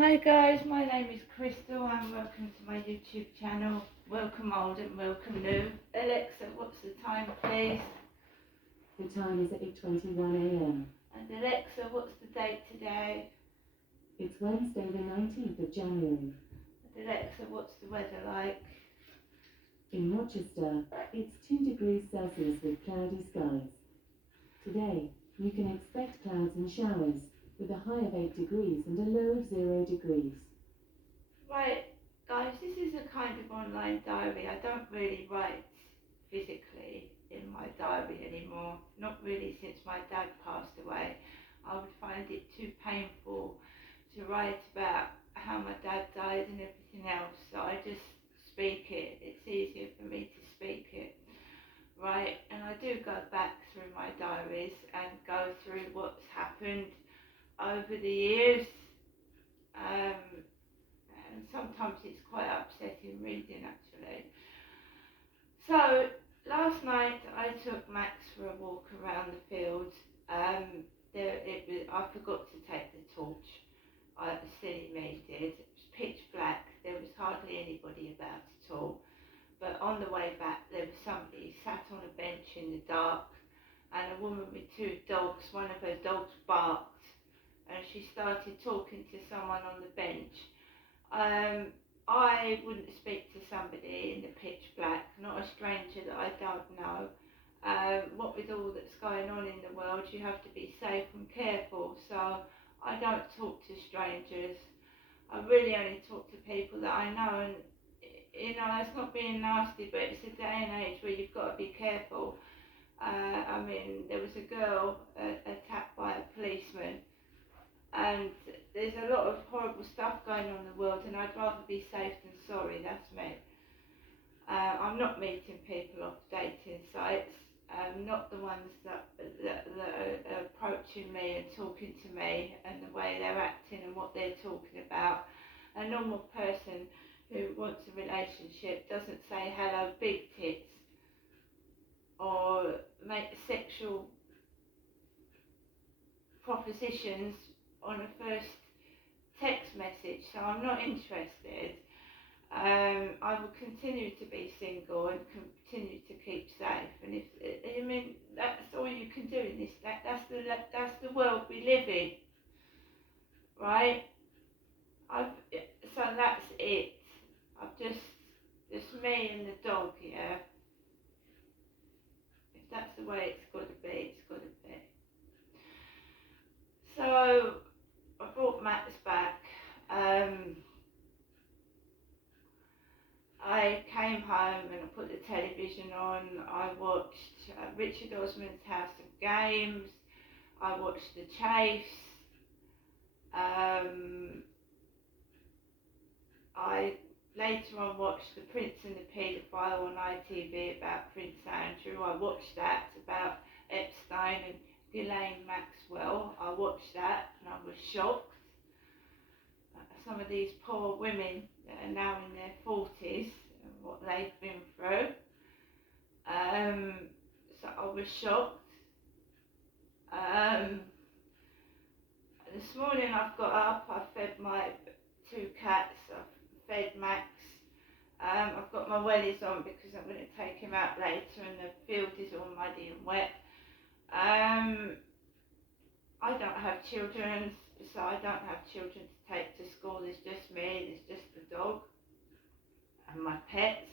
Hi guys, my name is Crystal and welcome to my YouTube channel. Welcome old and welcome new. Alexa, what's the time please? The time is 8:21 a.m. And Alexa, what's the date today? It's Wednesday the 19th of January. And Alexa, what's the weather like? In Rochester, it's 2 degrees Celsius with cloudy skies. Today, you can expect clouds and showers, with a high of 8 degrees and a low of 0 degrees. Right, guys, this is a kind of online diary. I don't really write physically in my diary anymore. Not really since my dad passed away. I would find it too painful to write about how my dad died and everything else. So I just speak it. It's easier for me to speak it. Right, and I do go back through my diaries and go through what's happened over the years. And sometimes it's quite upsetting reading actually. So last night I took Max for a walk around the field. I forgot to take the torch. Silly me did. It was pitch black. There was hardly anybody about at all. But on the way back there was somebody sat on a bench in the dark, and a woman with two dogs. One of her dogs barked, and she started talking to someone on the bench. I wouldn't speak to somebody in the pitch black, not a stranger that I don't know. What with all that's going on in the world, you have to be safe and careful. So I don't talk to strangers. I really only talk to people that I know, and that's not being nasty, but it's a day and age where you've got to be careful. There was a girl attacked by a policeman, and there's a lot of horrible stuff going on in the world, and I'd rather be safe than sorry. That's me. I'm not meeting people off dating sites. Not the ones that are approaching me and talking to me, and the way they're acting and what they're talking about. A normal person who wants a relationship doesn't say hello big tits or make sexual propositions on a first text message, so I'm not interested. I will continue to be single and continue to keep safe. And that's all you can do in this. That's the world we live in, right? So that's it. I've just me and the dog, yeah. If that's the way it's got to be, it's got to be. So I brought Max back. I came home and I put the television on. I watched Richard Osman's House of Games. I watched The Chase. I later on watched The Prince and the Paedophile on ITV about Prince Andrew. I watched that about Epstein and Ghislaine Maxwell. I watched that and I was shocked. Some of these poor women that are now in their 40s and what they've been through. So I was shocked. This morning I've got up, I fed my two cats, I've fed Max. I've got my wellies on because I'm going to take him out later and the field is all muddy and wet. I don't have children, so I don't have children to take to school. There's just me, there's just the dog and my pets.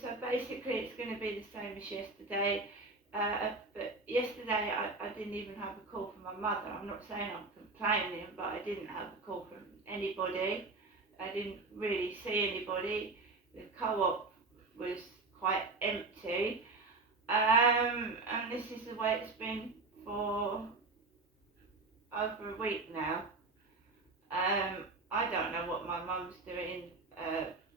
So basically it's going to be the same as yesterday. But yesterday I didn't even have a call from my mother. I'm not saying I'm complaining, but I didn't have a call from anybody. I didn't really see anybody. The co-op was quite empty. And this is the way it's been for over a week now. I don't know what my mum's doing.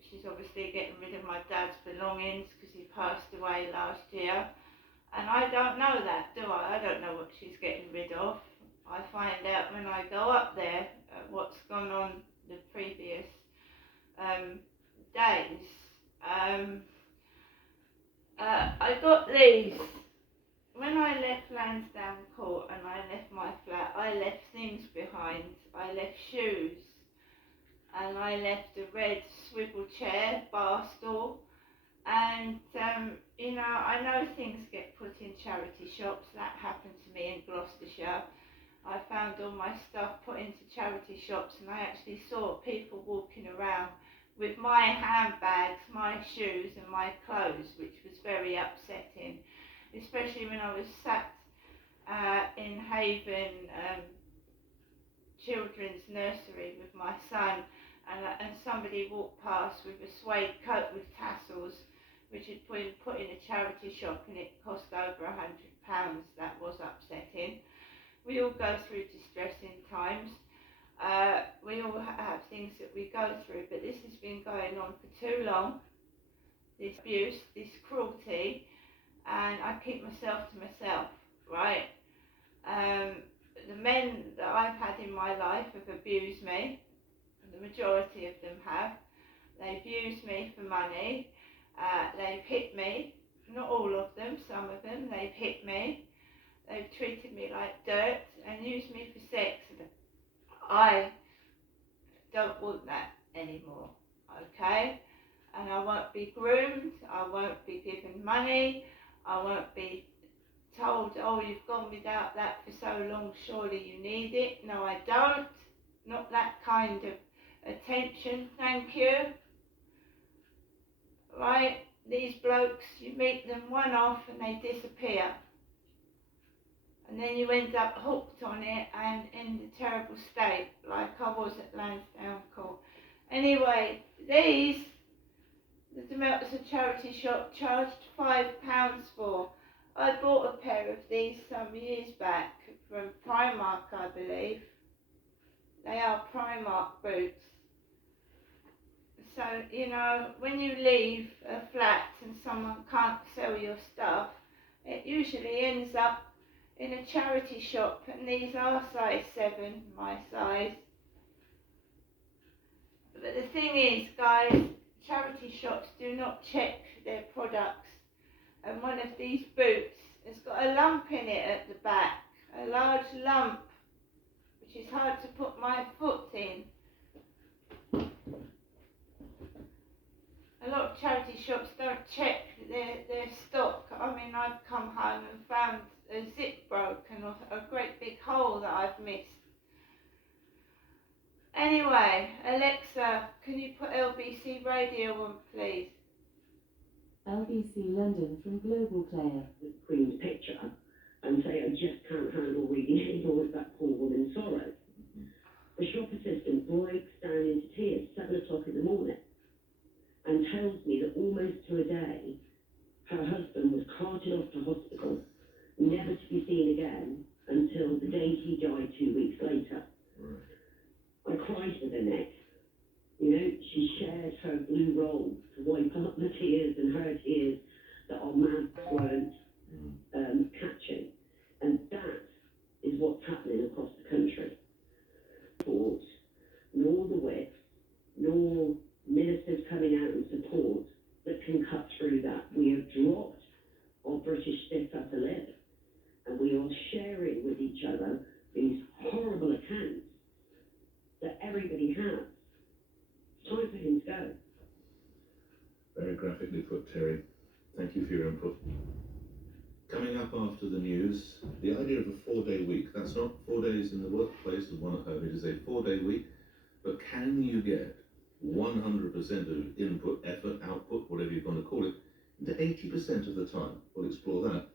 She's obviously getting rid of my dad's belongings because he passed away last year. And I don't know that, do I? I don't know what she's getting rid of. I find out when I go up there what's gone on the previous days. I got these. When I left Lansdowne Court and I left my flat, I left things behind happened to me in Gloucestershire. I found all my stuff put into charity shops, and I actually saw people walking around with my handbags, my shoes and my clothes, which was very upsetting, especially when I was sat in Haven Children's Nursery with my son, and somebody walked past with a suede coat with tassels, which had been put in a charity shop, and it cost over £100. That was upsetting. We all go through distressing times. We all have things that we go through, but this has been going on for too long. This abuse, this cruelty, and I keep myself to myself, right? The men that I've had in my life have abused me, and the majority of them have. They've used me for money. They've hit me, not all of them, some of them. They've hit me. They've treated me like dirt and used me for sex. I don't want that anymore, okay? And I won't be groomed, I won't be given money, I won't be told, oh, you've gone without that for so long, surely you need it. No, I don't. Not that kind of attention, thank you. Right? These blokes, you meet them one off and they disappear. And then you end up hooked on it and in a terrible state, like I was at Lansdowne Court. Anyway, these, the Demelza charity shop charged £5 for. I bought a pair of these some years back from Primark, I believe. They are Primark boots. So, you know, when you leave a flat and someone can't sell your stuff, it usually ends up in a charity shop, and these are size 7, my size. But the thing is, guys, charity shops do not check their products, and one of these boots has got a lump in it at the back, a large lump, which is hard to put my foot in. A lot of charity shops don't check their stock. I mean, I've come home and found a zip broken or a great big hole that I've missed. Anyway, Alexa, can you put LBC Radio on, please? LBC London from Global Player. The Queen's picture and say, I just can't handle reading any more of that poor woman's sorrow. The shop assistant breaks down into tears 7 o'clock in the morning and tells me that almost to a day her husband was carted off to hospital, never to be seen again until the day he died 2 weeks later. Right. I cried to the neck. You know, she shared her blue roll to wipe up the tears and her tears that our masks weren't catching. And that is what's happening across the country. Nor the whips, nor ministers coming out in support that can cut through that. We have dropped our British stiff upper lip, and we are sharing with each other these horrible accounts that everybody has. It's time for him to go. Very graphically put, Terry. Thank you for your input. Coming up after the news, the idea of a 4-day week. That's not 4 days in the workplace and 1 at home. It is a 4-day week. But can you get 100% of input, effort, output, whatever you're going to call it, into 80% of the time? We'll explore that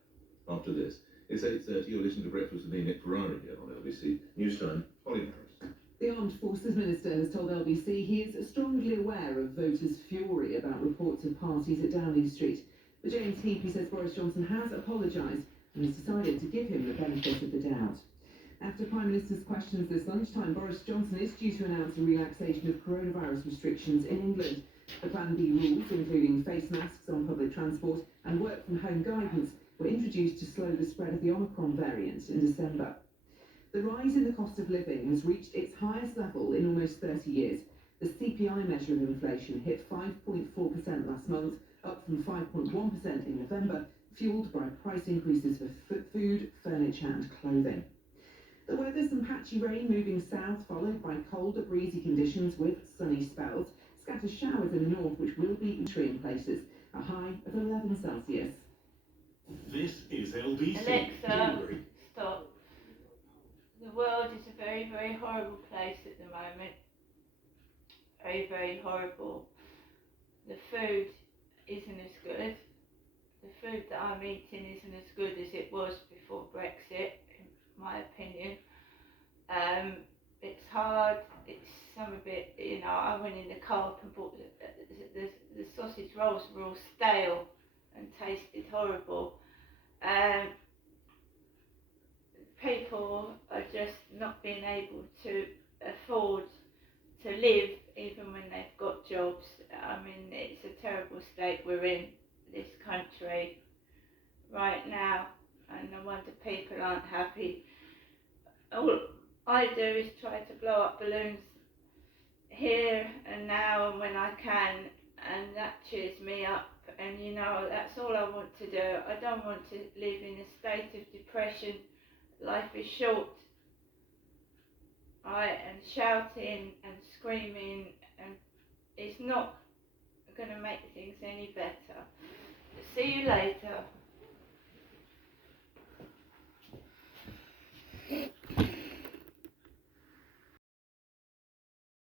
after this. It's 8:30. You're listening to Breakfast with me, Nick Ferrari, here on LBC News Time. Holly Harris. The Armed Forces Minister has told LBC he is strongly aware of voters' fury about reports of parties at Downing Street. But James Heappey says Boris Johnson has apologised and has decided to give him the benefit of the doubt. After Prime Minister's questions this lunchtime, Boris Johnson is due to announce a relaxation of coronavirus restrictions in England. The Plan B rules, including face masks on public transport and work-from-home guidance, were introduced to slow the spread of the Omicron variant in December. The rise in the cost of living has reached its highest level in almost 30 years. The CPI measure of inflation hit 5.4% last month, up from 5.1% in November, fueled by price increases for food, furniture and clothing. The weather, some patchy rain moving south, followed by colder, breezy conditions with sunny spells. Scattered showers in the north, which will be wintry in places, a high of 11 Celsius. This is LBC. Alexa, very horrible place at the moment. Very, very horrible. The food isn't as good. The food that I'm eating isn't as good as it was before Brexit, in my opinion. It's hard. It's some of it, you know, I went in the co-op and bought the sausage rolls were all stale and tasted horrible. People are just not being able to afford to live even when they've got jobs. I mean, it's a terrible state we're in, this country, right now, and no wonder people aren't happy. All I do is try to blow up balloons here and now and when I can, and that cheers me up, and you know, that's all I want to do. I don't want to live in a state of depression. Life is short, right, and shouting and screaming, and it's not going to make things any better. See you later.